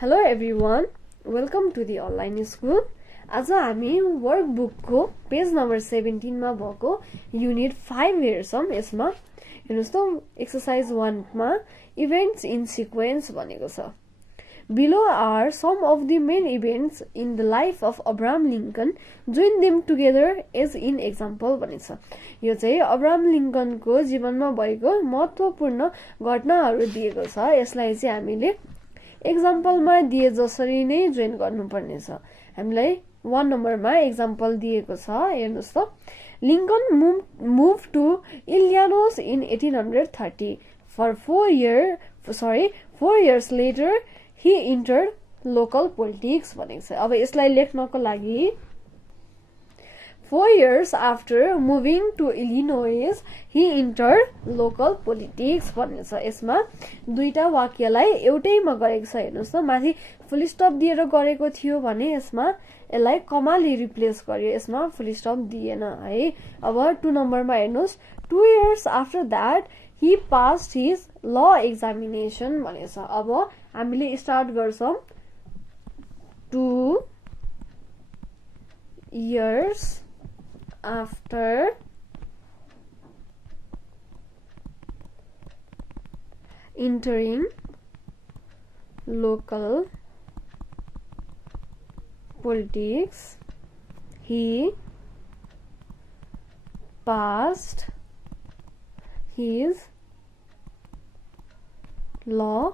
Hello everyone, welcome to the online school. आज हामी workbook को पेज नम्बर 17 मा भएको युनिट 5 हेर्छौं। यसमा हेर्नुस् त एक्सरसाइज 1 मा इभेन्ट्स इन सिक्वेन्स भनेको छ। Below are some of the main events in the life of Abraham Lincoln. Join them together as in example भनेछ। यो चाहिँ अब्राहम लिंकन को जीवनमा भएको महत्त्वपूर्ण घटनाहरू दिएको छ। यसलाई चाहिँ हामीले एक्जाम्पल मा दिए जसरी नै जोइन गर्नुपर्ने छ। हामीलाई 1 नम्बरमा एक्जाम्पल दिएको छ। हेर्नुस् त Lincoln moved to Illinois in 1830 for 4 years later he entered local politics भनेको छ। अब यसलाई लेख्नको लागि 4 years after moving to Illinois he entered local politics भनेको छ। यसमा दुईटा वाक्यलाई एउटैमा गरेको छ। हेर्नुस् त माथि फुल स्टप दिएर गरेको थियो भने यसमा यसलाई कमाले रिप्लेस गर्यो। यसमा फुल स्टप दिएन है। अब 2 नम्बरमा हेर्नुस् 2 years after that he passed his law examination भनेको छ। अब हामीले स्टार्ट गर्छौं 2 years after entering local politics he passed his law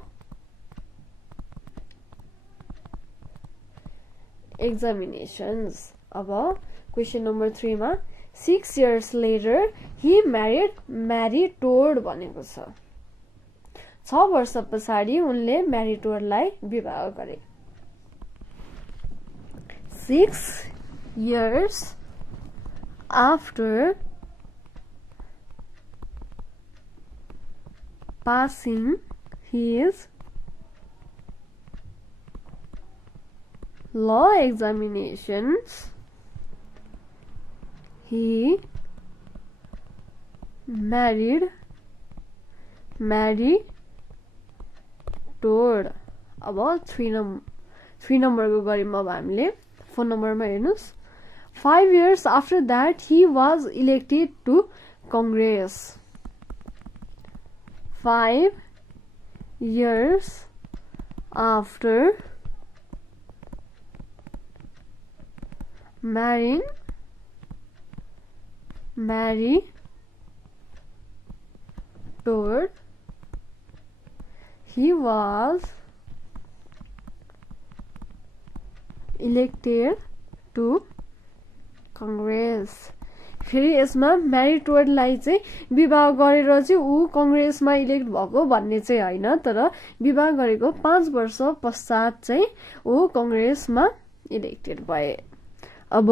examinations. अब क्वेशन नम्बर 3 मा 6 years later he married Mary Todd भनेको छ। 6 वर्ष पछाडी उनले म्यारी टोडलाई विवाह गरे। 6 years after passing his law examinations he married Mary Todd। अब 3 नम्बरको गरिम। अब हामीले 4 नम्बरमा हेर्नुस् 5 years after that he was elected to Congress. 5 years after marrying Mary Todd he was elected to Congress। फेरि यसमा म्यारी टोडलाई चाहिँ विवाह गरेर चाहिँ ऊ कांग्रेसमा इलेक्ट भएको भन्ने चाहिँ हैन, तर विवाह गरेको 5 वर्ष पश्चात चाहिँ ऊ कांग्रेसमा इलेक्टेड भए। अब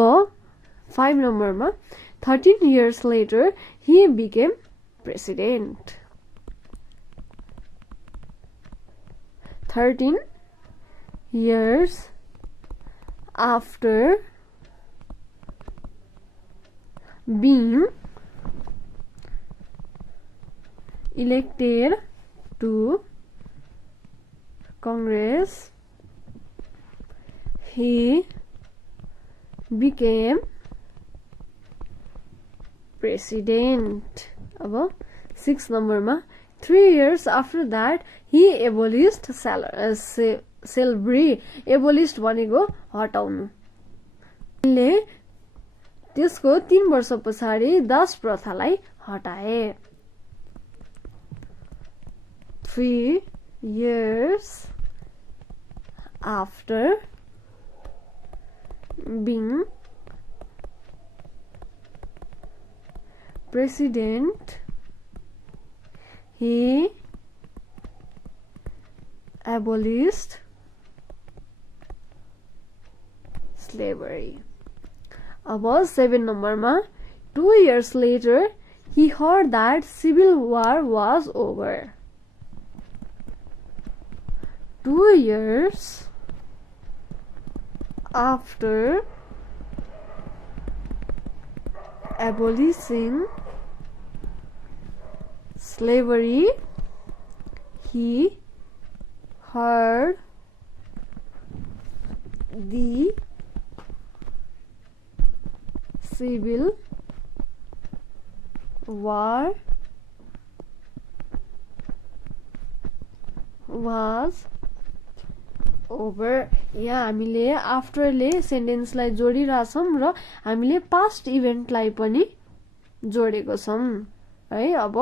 5 नम्बरमा 13 years later he became president. 13 years after being elected to Congress he became president. अब 6 नम्बरमा 3 years after that he abolished slavery. abolished भनेको हटाउनु। उनले त्यसको 3 वर्ष पछाडी दास प्रथालाई हटाए। 3 years after being president he abolished slavery. अब 7 नम्बरमा 2 years later he heard that civil war was over. 2 years after abolishing slavery he heard the civil war was over. यहाँ हामीले आफ्टरले सेन्टेन्सलाई जोडिराछौं र हामीले पास्ट इभेन्टलाई पनि जोडेको छौं है। अब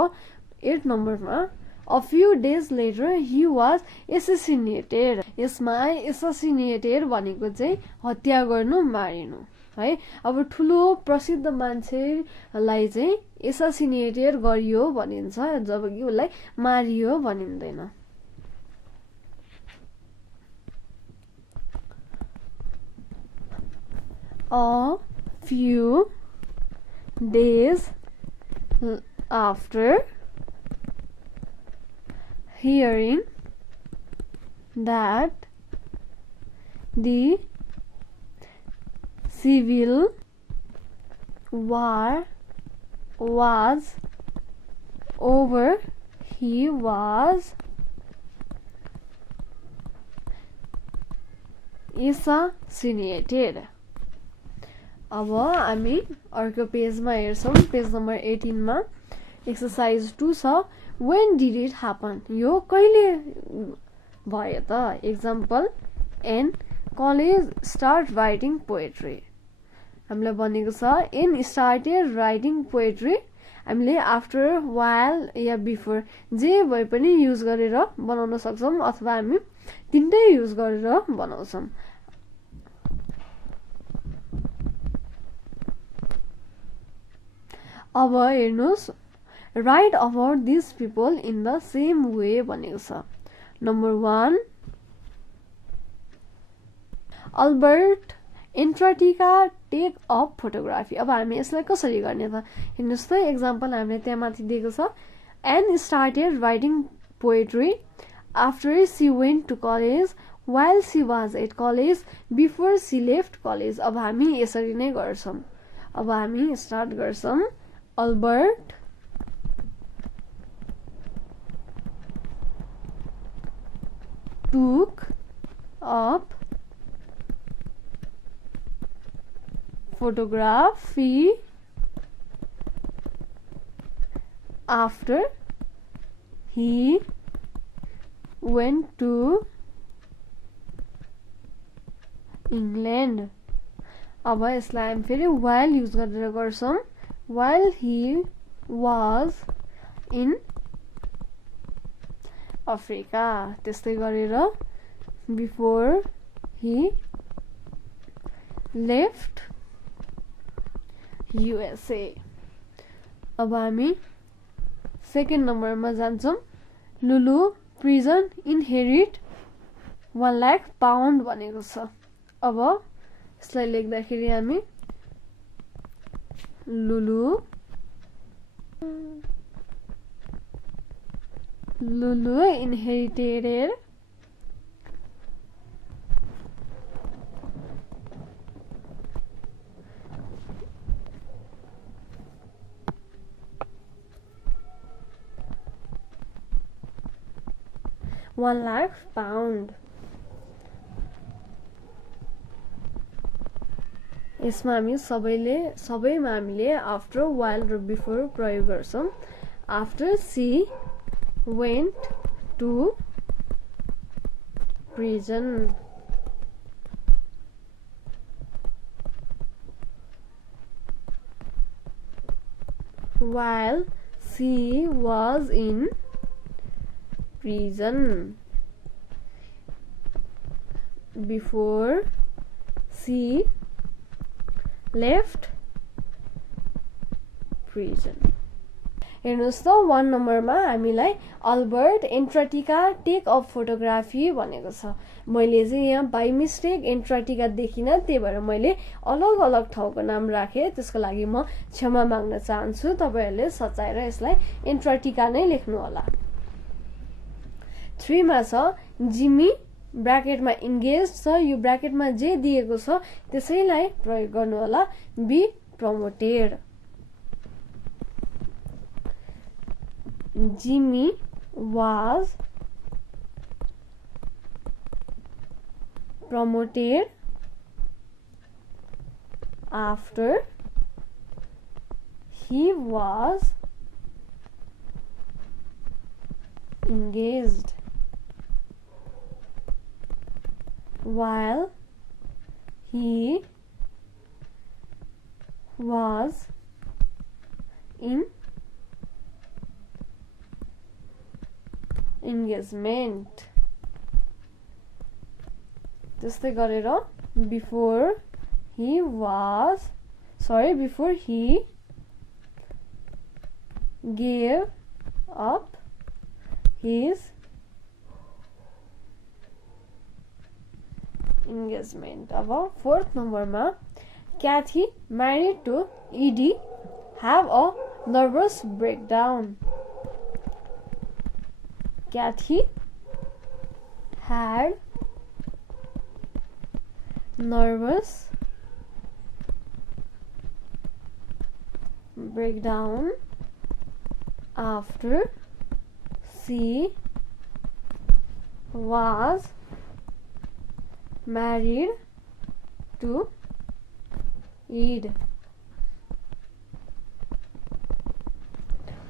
8 नम्बरमा a few days later he was assassinated. यसमा assassinated भनेको चाहिँ हत्या गर्नु, मारिनु है। अब ठुलो प्रसिद्ध मान्छेलाई चाहिँ assassinated गरियो भनिन्छ, जबकि उसलाई Mario भनिँदैन। A few days after hearing that the civil war was over, he was assassinated. अब हामी अर्को पेजमा हेर्छौं, पेज नम्बर 18 मा एक्सरसाइज 2 छ। when did it happen? यो कहिले भयो त? Example Ann college start writing poetry. हामीलाई भनेको छ एन स्टार्टेड राइटिङ पोएट्री। हामीले आफ्टर, वाइल या बिफोर जे भए पनि युज गरेर बनाउन सक्छौं, अथवा हामी तीनटै युज गरेर बनाउँछौं। अब हेर्नुस्, write about these people in the same way भनेको छ। Number 1 Albert Antarctica take up photography. अब हामी यसलाई कसरी गर्ने त? हेर्नुस् त, एक्जाम्पल हामीले त्यहाँ माथि दिएको छ। Ann started writing poetry after she went to college, while she was at college, before she left college। अब हामी यसरी नै गर्छौं। अब हामी स्टार्ट गर्छौं। Albert took up photography after he went to England। अब यसलाई हामी फेरि while युज गरेर गर्छौं। while he was in Africa. त्यस्तै गरेर before he left USA। अब हामी सेकेन्ड नम्बरमा जान्छौं। Lulu prison inherit 1 lakh pound भनेको छ। अब यसलाई लेख्दाखेरि हामी लुलु inherited £1 lakh। यसमा हामी सबैमा हामीले आफ्टर, वाइल र बिफोर प्रयोग गर्छौं। After she went to prison, while she was in prison, before she left prison। हेर्नुस् त, 1 नम्बरमा हामीलाई Albert Antarctica take up photography भनेको छ। मैले चाहिँ यहाँ बाइ मिस्टेक एन्टार्क्टिका देखिन, त्यही भएर मैले अलग अलग ठाउँको नाम राखे। त्यसको लागि म क्षमा माग्न चाहन्छु। तपाईहरुले सचाएर यसलाई एन्टार्क्टिका नै लेख्नु होला। 3 मा छ जिमी ब्र्याकेटमा इन्गेज छ। यो ब्र्याकेटमा जे दिएको छ त्यसैलाई प्रयोग गर्नु होला। Be promoted. Jimmy was promoted after he was engaged while he was in engagement. त्यस्तै गरेर before he gave up his engagement. अब fourth number मा Kathy married to ED have a nervous breakdown. Kathy had nervous breakdown after she was married to Ed.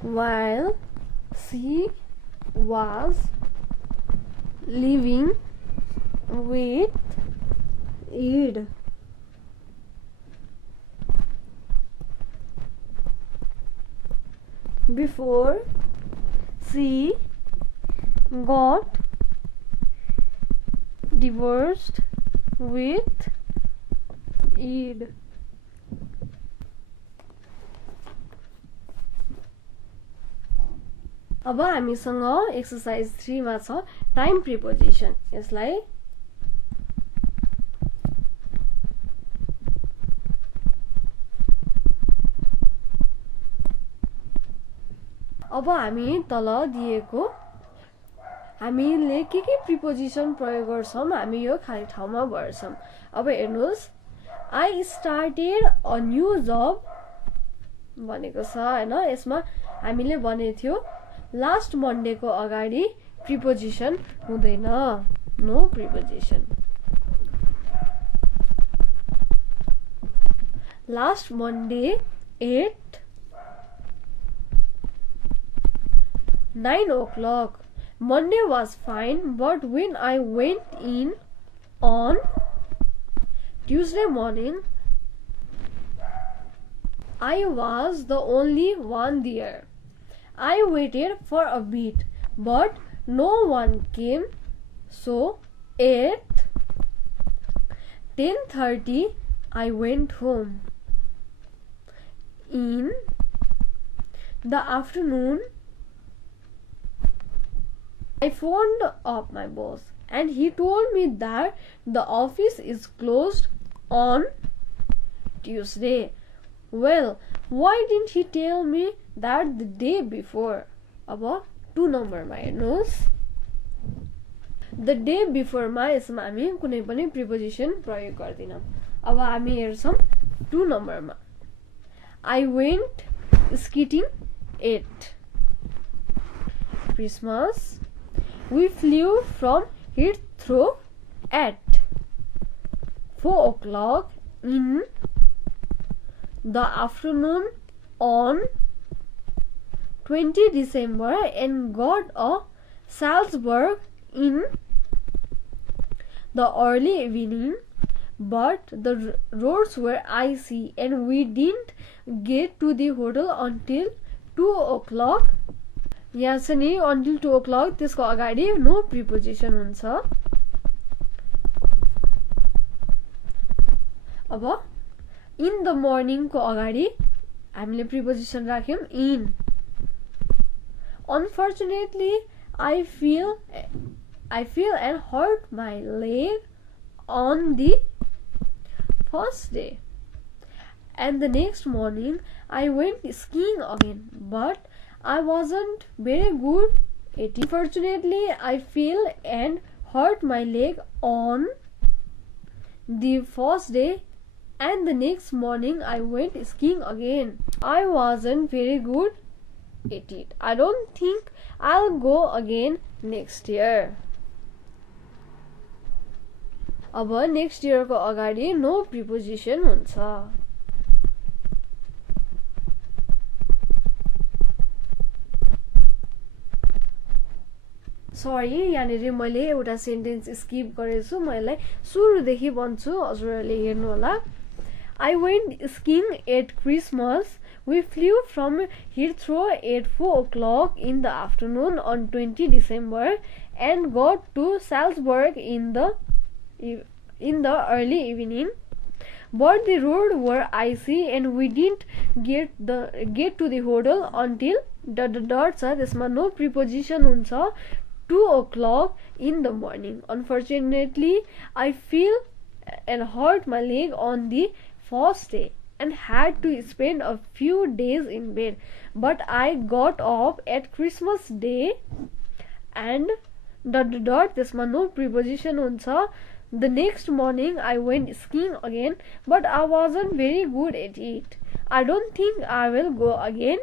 While she was living with Ed. Before she got divorced with Ed. अब हामीसँग exercise 3 मा छ time preposition. यसलाई अब हामी तल दिएको हामीले के प्रिपोजिसन प्रयोग गर्छौं हामी यो खाली ठाउँमा भर्छौं. अब हेर्नुस् I started a new job भनेको छ हैन. यसमा हामीले भने थियो लास्ट मन्डे को अगाडि प्रिपोजिसन हुँदैन. No preposition. Last Monday at 9 o'clock. Monday was fine, but when I went in on Tuesday morning, I was the only one there. I waited for a bit, but no one came, so at 10:30 I went home. In the afternoon, I phoned up my boss and he told me that the office is closed on Tuesday. Well, why didn't he tell me that the day before? अब 2 number मा हेर्नुस्. The day before मा यसमा हामी कुनै पनि preposition प्रयोग गर्दिनौं. अब हामी हेर्छौं 2 number मा I went skating at Christmas. We flew from Heathrow at 4 o'clock in the afternoon on 20 December and got a Salzburg in the early evening, but the roads were icy and we didn't get to the hotel until 2 o'clock. यहाँ छ नि until 2 o'clock त्यसको अगाडि no preposition हुन्छ. अब in the morning को अगाडि हामीले preposition राख्यौं in. Unfortunately, I feel and hurt my leg on the first day, and the next morning I went skiing again, but I wasn't very good at it. Unfortunately, I fell and hurt my leg on the first day, and the next morning I went skiing again. I wasn't very good at it. I don't think I'll go again next year. अब next year को अगाडि no preposition हुन्छ. Sorry यहाँनिर मैले एउटा sentence skip गरेछु म यसलाई सुरुदेखि भन्छु हजुरहरूले हेर्नु होला I went skiing at Christmas. We flew from Heathrow at 4 o'clock in the afternoon on 20 December and got to Salzburg in the early evening. But the roads were icy and we didn't get to the hotel until छ त्यसमा no preposition हुन्छ 2 o'clock in the morning. Unfortunately, I fell and hurt my leg on the first day and had to spend a few days in bed. But I got up at Christmas Day and त्यसमा no preposition हुन्छ The next morning I went skiing again, but I wasn't very good at it. I don't think I will go again.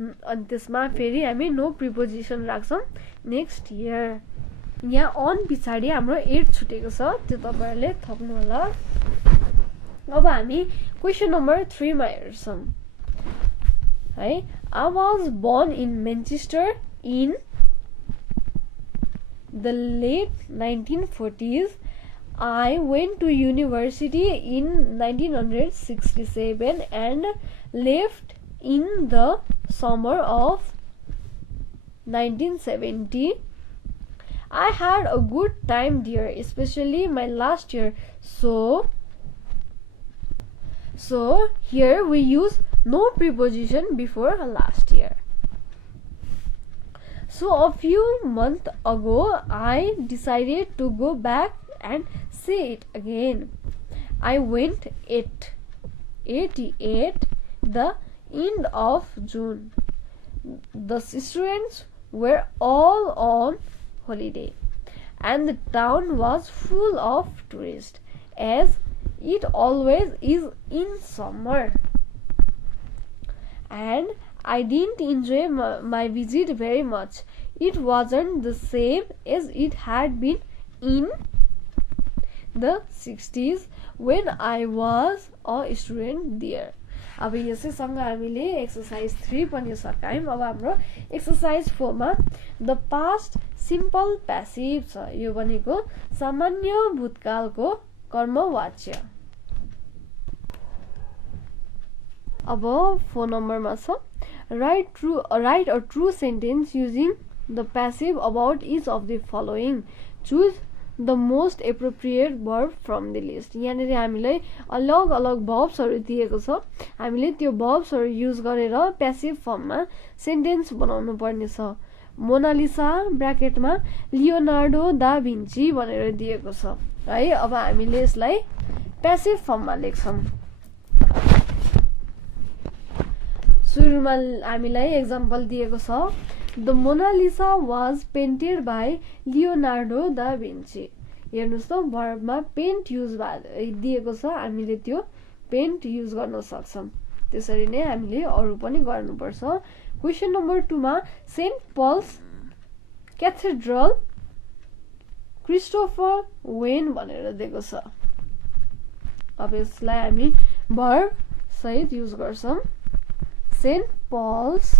अनि त्यसमा फेरि हामी no preposition राख्छौँ next year यहाँ on पछाडि हाम्रो 8 छुटेको छ त्यो तपाईहरुले थप्नु होला अब हामी क्वेशन नम्बर 3 मा हेर्छौं है I was born in Manchester in the late 1940s. I went to university in 1967 and left in the summer of 1970. I had a good time there, especially my last year. So here we use no preposition before last year. So a few months ago I decided to go back and say it again. I went at 88 the end of June. The students were all on holiday and the town was full of tourists, as it always is in summer. And I didn't enjoy my visit very much. It wasn't the same as it had been in the 60s when I was a student there. अब यसैसँग हामीले exercise 3 पनि सकायौं अब हाम्रो exercise 4 मा the past simple passive छ यो भनेको सामान्य भूतकालको कर्मवाच्य अब 4 नम्बरमा छ write a true sentence using the passive about each of the following. Choose the most appropriate verb from the list. यहाँनिर हामीलाई अलग अलग verbsहरु दिएको छ हामीले त्यो verbsहरु युज गरेर प्यासिभ फर्ममा सेन्टेन्स बनाउनु पर्ने छ मोनालिसा ब्र्याकेटमा लियोनार्डो दा भिन्ची भनेर दिएको छ है अब हामीले यसलाई प्यासिभ फर्ममा लेख्छौं सुरुमा हामीलाई एक्जाम्पल दिएको छ The Mona Lisa was painted by Leonardo da Vinci. हेर्नुस् त भर्बमा पेन्ट युज दिएको छ हामीले त्यो पेन्ट युज गर्न सक्छौं त्यसरी नै हामीले अरु पनि गर्नुपर्छ क्वेशन नम्बर 2 मा Saint Paul's Cathedral Christopher Wren भनेर दिएको छ अब यसलाई हामी भर्ब सहित युज गर्छौं Saint Paul's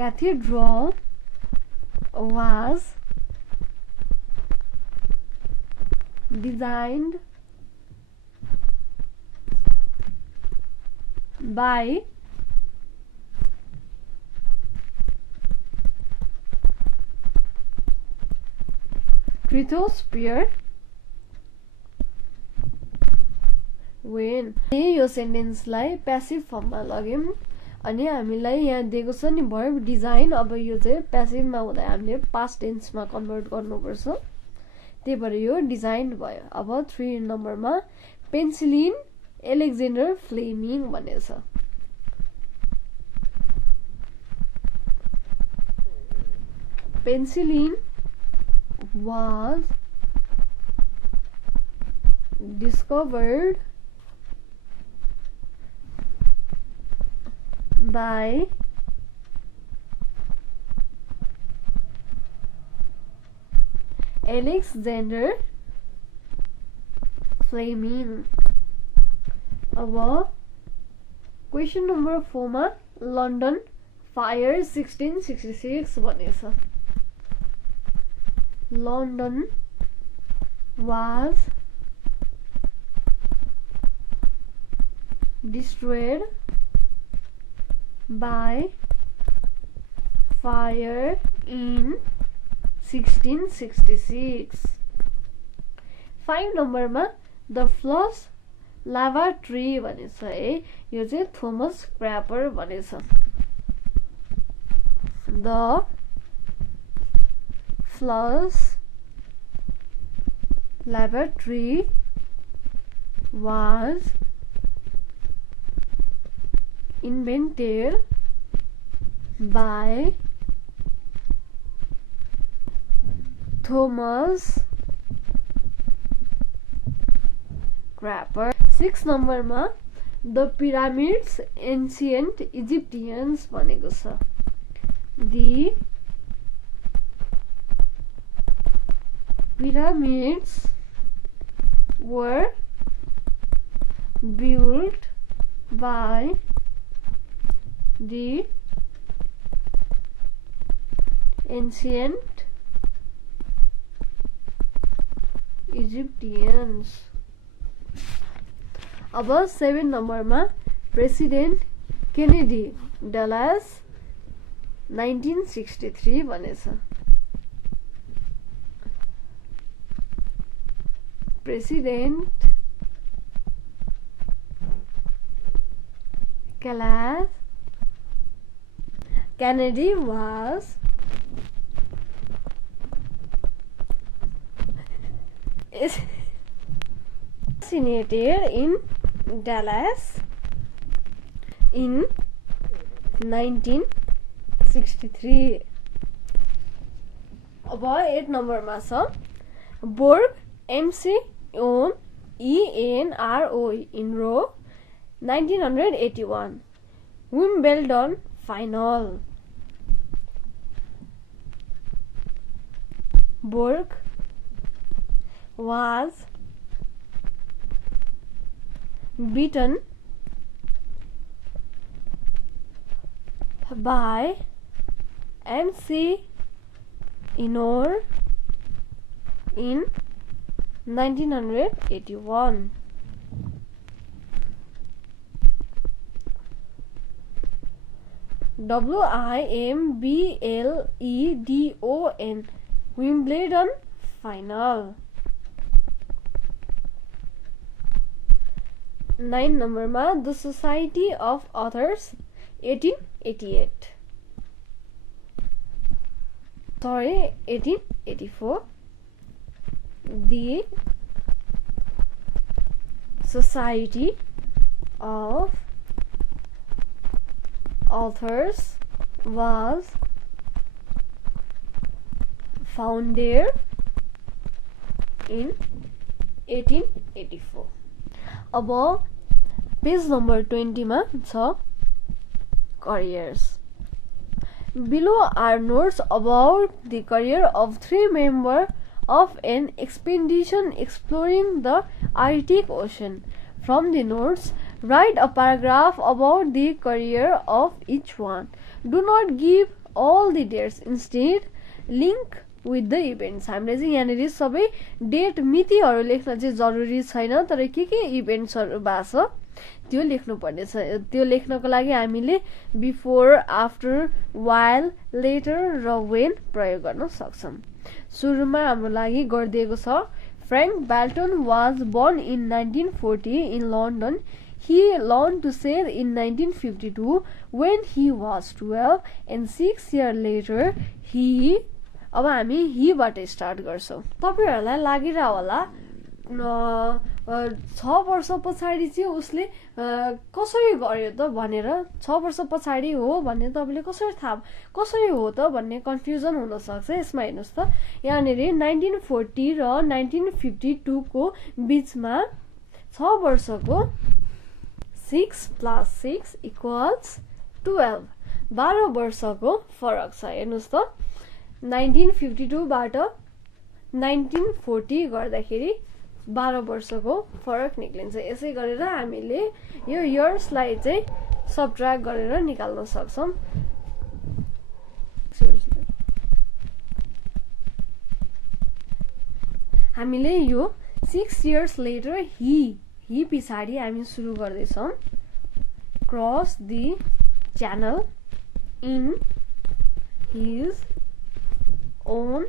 Cathedral was designed by 𝘂𝗶𝗹𝗹 when यो सेन्टेन्सलाई प्यासिभ फर्ममा लग्यौं अनि हामीलाई यहाँ दिएको छ नि भर्ब डिजाइन अब यो चाहिँ प्यासिभमा हुँदा हामीले पास्ट टेन्समा कन्भर्ट गर्नुपर्छ त्यही भएर यो डिजाइन भयो अब 3 नम्बरमा पेन्सिलिन एलेक्जेन्डर फ्लेमिङ भनेको छ penicillin was discovered by Alexander Fleming. अब क्वेशन नम्बर 4 मा लन्डन fire 1666 भनेछ. London was destroyed by fire in 1666. 5 नम्बरमा द फ्लस लाभा ट्री भनेछ है. यो चाहिँ थोमस क्रैपर भनेछ. The flush lavatory was invented by Thomas Crapper. 6 नम्बरमा द पिरामिड्स एन्सिएन्ट इजिप्टियन्स भनेको छ. The pyramids were built by the ancient Egyptians. अब 7 नम्बरमा प्रेसिडेन्ट केनेडी डलास 1963 भनेछ. President Kennedy was assassinated in Dallas in 1963. अब 8 नम्बरमा छ बोर्ग MCONENRO in Rome 1981. Wimbledon final. Borg was beaten by MC Inor in 1981. WIMBLEDON Wimbledon final. 9 नम्बरमा the society of others 1884. The Society of Authors was founded in 1884. अब page number 20 मा छ careers. Below are notes about the career of 3 members of an expedition exploring the Arctic Ocean. From the notes, write a paragraph about the career of each one. Do not give all the dates. Instead, link with the events. हामीले चाहिँ यहाँनिर सबै date मितिहरू लेख्न चाहिँ जरुरी छैन, तर के इभेन्ट्सहरू भएको छ त्यो लेख्नु पर्नेछ. त्यो लेख्नको लागि हामीले बिफोर, आफ्टर, व्हाइल, लेटर र व्हेन प्रयोग गर्न सक्छौं. सुरुमा हाम्रो लागि गरिदिएको छ Frank Balton was born in 1940 in London. He learned to sail in 1952 when he was 12 and 6 years later he. अब हामी he बाट स्टार्ट गर्छौं. तपाईहरुलाई लागिरा होला 6 वर्ष पछाडी चाहिँ उसले कसरी गर्यो त भनेर. 6 वर्ष पछाडी हो भन्ने तपाईले कसरी हो त भन्ने कन्फ्युजन हुन सक्छ. यसमा हेर्नुस् त यहाँनेरि 1940 र 1952 को बीचमा 6 वर्षको 6 + 6 = 12. 12 वर्षको फरक छ. हेर्नुस् त 1952 बाट 1940 गर्दाखेरि 12 वर्षको फरक निक्लिन्छ. यसै गरेर हामीले यो इयर्सलाई चाहिँ सबट्र्याक्ट गरेर निकाल्न सक्छौं. हामीले यो 6 years later ही पछाडी हामी सुरु गर्दैछौं cross the channel in his own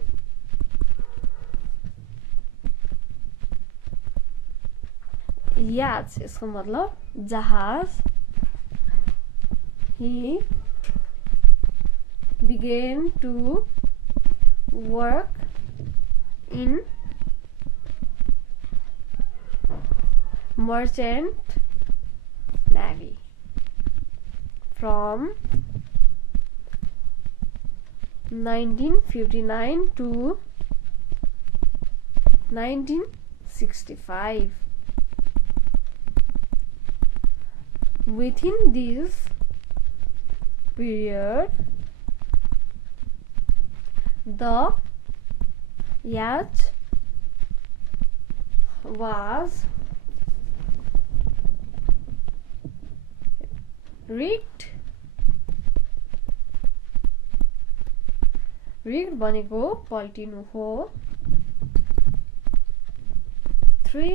yacht यसको मतलब जहाज he began to work in merchant navy from 1959 to 1965. Within this period, the yacht was rigged भनेको पल्टिनु हो 3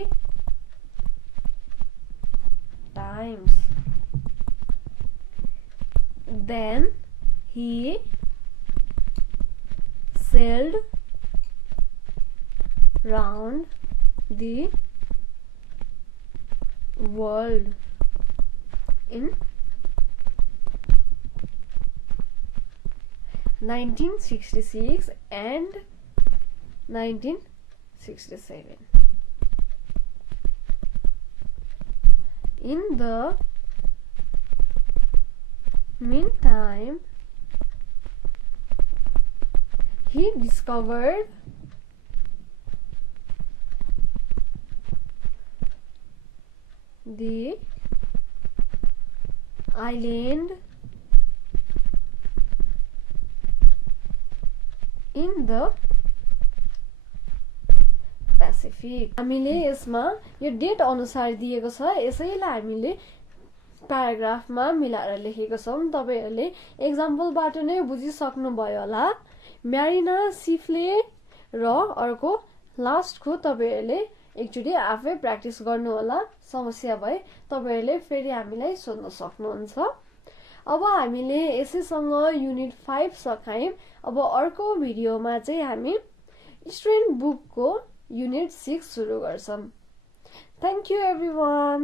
times. Then he sailed round the world in 1966 and 1967. In the meantime, he discovered the island in the Pacific. हामीले यसमा यो date अनुसार दिएको छ यसैलाई हामीले प्याराग्राफमा मिलाएर लेखेको छौं तपाईहरुले एक्जाम्पलबाट नै बुझिसक्नु भयो होला म्यारिना सिफले र अर्को लास्टको तपाईहरुले एकचोटी आफै प्र्याक्टिस गर्नु होला समस्या भए तपाईहरुले फेरि हामीलाई सोध्न सक्नुहुन्छ अब हामीले यसैसँग युनिट 5 सकायौं अब अर्को भिडियोमा चाहिँ हामी स्टुडेन्ट बुकको युनिट 6 सुरु गर्छौं थ्यांक यू एभ्रीवन